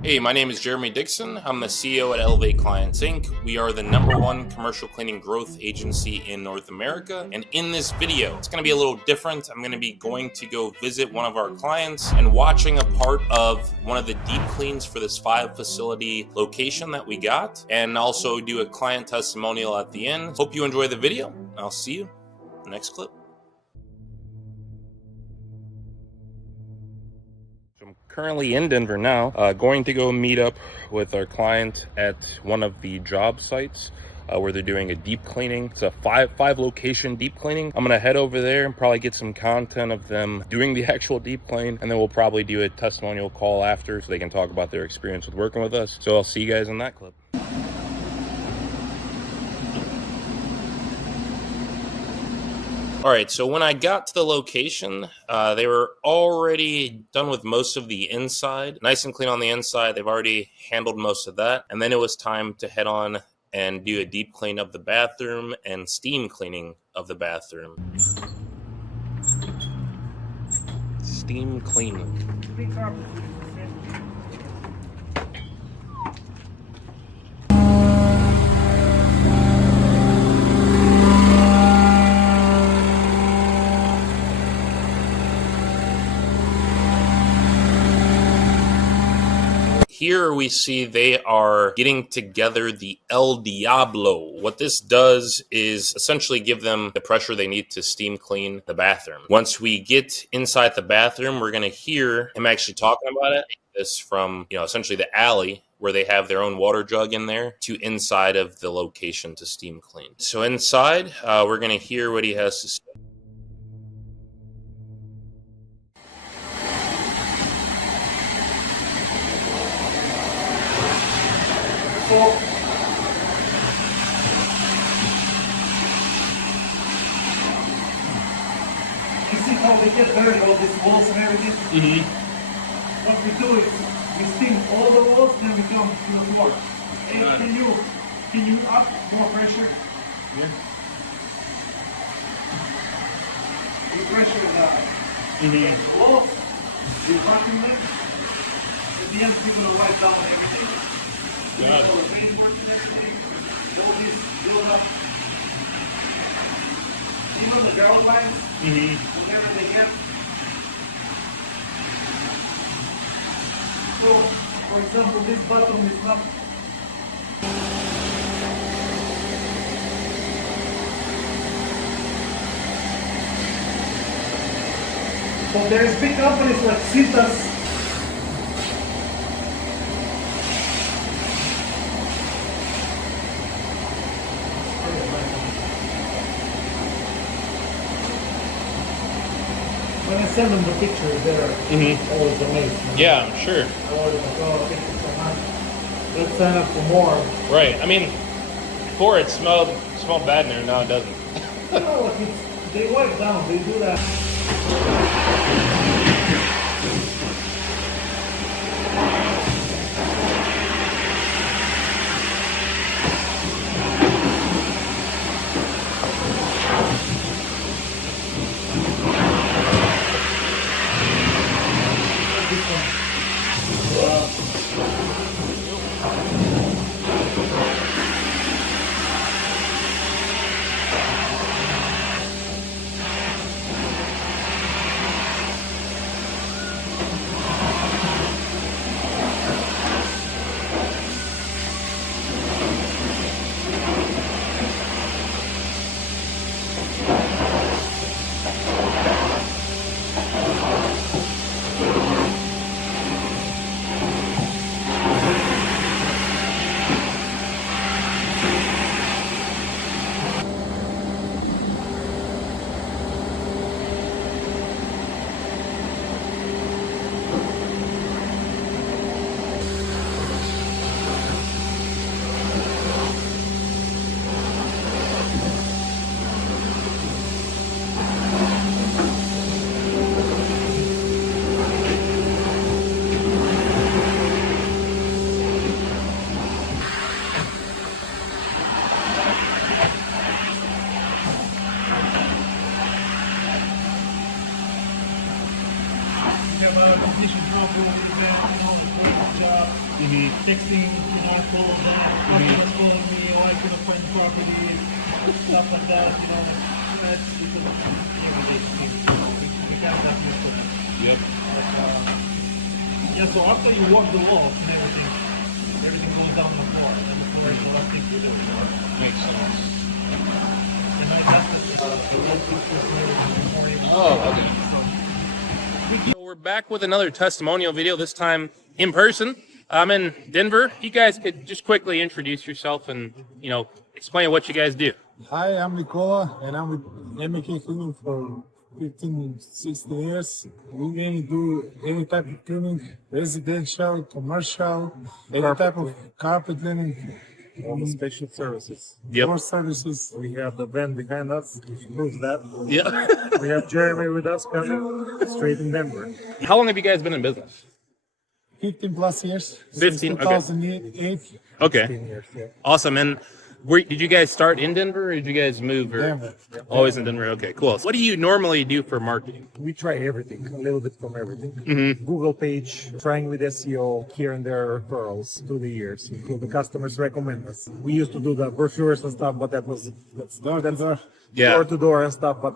Hey, my name is Jeremy Dixon. I'm the CEO at Elevate Clients Inc. We are the #1 commercial cleaning growth agency in North America. And in this video, it's going to be a little different. I'm going to go visit one of our clients and watching a part of one of the deep cleans for this 5-facility location that we got, and also do a client testimonial at the end. Hope you enjoy the video. I'll see you in the next clip. I'm currently in Denver now, going to go meet up with our client at one of the job sites where they're doing a deep cleaning. It's a five location deep cleaning. I'm gonna head over there and probably get some content of them doing the actual deep clean, and then we'll probably do a testimonial call after so they can talk about their experience with working with us. So I'll see you guys in that clip. All right, so when I got to the location, they were already done with most of the inside, nice and clean on the inside. They've already handled most of that. And then it was time to head on and do a deep clean of the bathroom and steam cleaning of the bathroom. Steam cleaning. Here we see they are getting together the El Diablo. What this does is essentially give them the pressure they need to steam clean the bathroom. Once we get inside the bathroom, we're going to hear him actually talking about it. This from, essentially the alley where they have their own water jug in there to inside of the location to steam clean. So inside, we're going to hear what he has to say. So, you see how we get dirty, all these walls and everything? Mm-hmm. What we do is we steam all the walls, then we come to the floor. Hey, can you up more pressure? Yeah. You pressure the walls, you vacuum them. At the end, you're going to wipe down everything. All the paintwork and everything, all this build up. Even the garlic lines, whatever they get. So, for example, this bottom is not. So there's big companies like Citas. When I send them the pictures, they're always amazed. Yeah, I'm sure. I always like, oh, thank you so much. Let's sign up for more. Right. I mean, before it smelled bad now it doesn't. No, they wipe down, they do that. Fixing our calls that, customers calling me, oh, I couldn't find the property, stuff like that, you know. That's because of, you know, we got that method. Yep. Yeah, so after you walk the walls and everything goes down the floor. And the floor is what I think you do. Makes sense. And I got the wall pictures and everything. Oh, okay. So we're back with another testimonial video, this time in person. I'm in Denver. You guys could just quickly introduce yourself and, you know, explain what you guys do. Hi, I'm Nicola, and I'm with MEK Cleaning for 15, 16 years. We mainly do any type of cleaning, residential, commercial, any type of carpet cleaning. All the special services. Yep. More services. We have the van behind us, which proves that. Yeah. We have Jeremy with us coming straight in Denver. How long have you guys been in business? 15 plus years. 15, Since okay. 2008. Okay. 15 years, yeah. Awesome. And did you guys start in Denver or did you guys move? Or Denver. Always in Denver. Okay, cool. So what do you normally do for marketing? We try everything, a little bit from everything. Google page, trying with SEO, here and there referrals through the years until the customers recommend us. We used to do the brochures and stuff, but that's Door to door. Yeah. door to door and stuff, but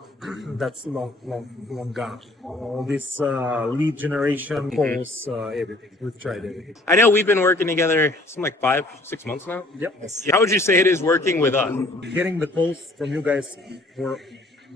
that's long gone. All this lead generation, calls, everything. We've tried everything. I know we've been working together something like 5-6 months now. Yep. How would you say it is working with us? Getting the calls from you guys were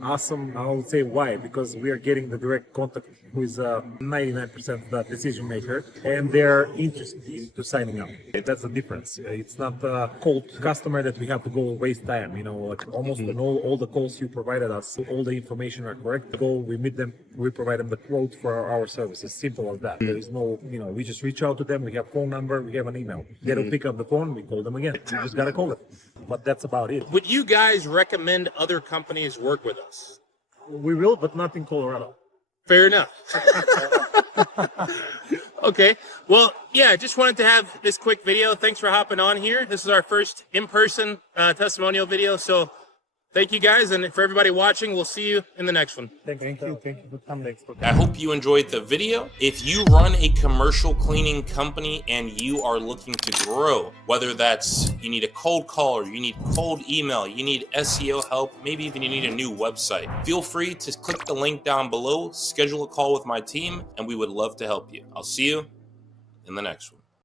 awesome. I would say why, because we are getting the direct contact with 99% of the decision maker, and they're interested into signing up. That's the difference. It's not a cold customer that we have to go waste time. You know, like almost all the calls you provided us, all the information are correct. Go, we meet them, we provide them the quote for our services. Simple as that. There is no, you know, we just reach out to them. We have phone number, we have an email. They don't pick up the phone, we call them again. We just gotta call them. But that's about it. Would you guys recommend other companies work with us? We will, but not in Colorado. Fair enough. Okay. Well, yeah, I just wanted to have this quick video. Thanks for hopping on here. This is our first in-person testimonial video. So thank you guys. And for everybody watching, we'll see you in the next one. Thank you for coming. I hope you enjoyed the video. If you run a commercial cleaning company and you are looking to grow, whether that's you need a cold call or you need cold email, you need SEO help, maybe even you need a new website, feel free to click the link down below, schedule a call with my team, and we would love to help you. I'll see you in the next one.